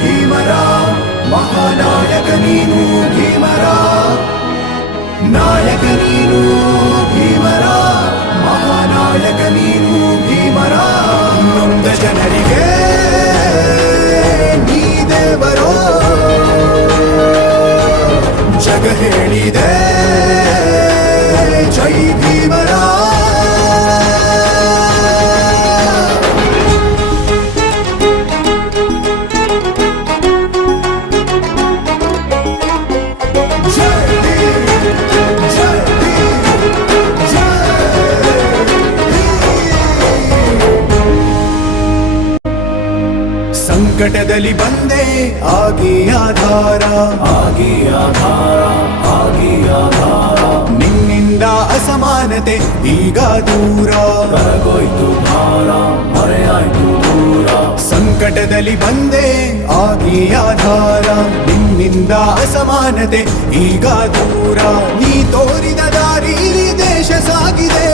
भीमरा महानायकनीनु ಸಂಕಟದಲ್ಲಿ ಬಂದೆ. ಆಗಿ ಆಧಾರ ಆಗಿ ಆಧಾರ ಆಗಿ ಆಧಾರ. ನಿನ್ನಿಂದ ಅಸಮಾನತೆ ಈಗ ದೂರ. ಕರಗೋಯ್ತು ಭಾರ ಮರೆಯಾಯ್ತು ದೂರ. ಸಂಕಟದಲ್ಲಿ ಬಂದೆ ಆಗಿ ಆಧಾರ. ನಿನ್ನಿಂದ ಅಸಮಾನತೆ ಈಗ ದೂರ. ನೀ ತೋರಿದ ದಾರಿ ದೇಶ ಸಾಗಿದೆ.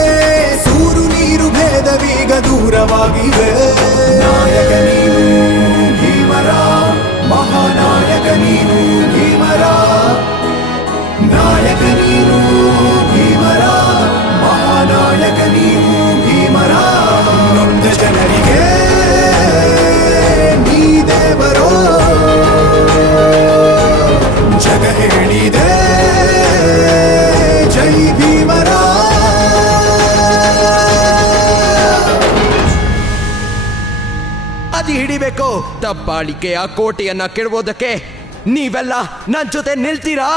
ಸೂರು ನೀರು ಭೇದವೀಗ ದೂರವಾಗಿವೆ. ಅದಿ ಹಿಡಿಬೇಕು ಕೋಟೆಯನ್ನ ಕೆಡವೋದಕ್ಕೆ. ನೀವೆಲ್ಲ ನನ್ನ ಜೊತೆ ನಿಲ್ತೀರಾ?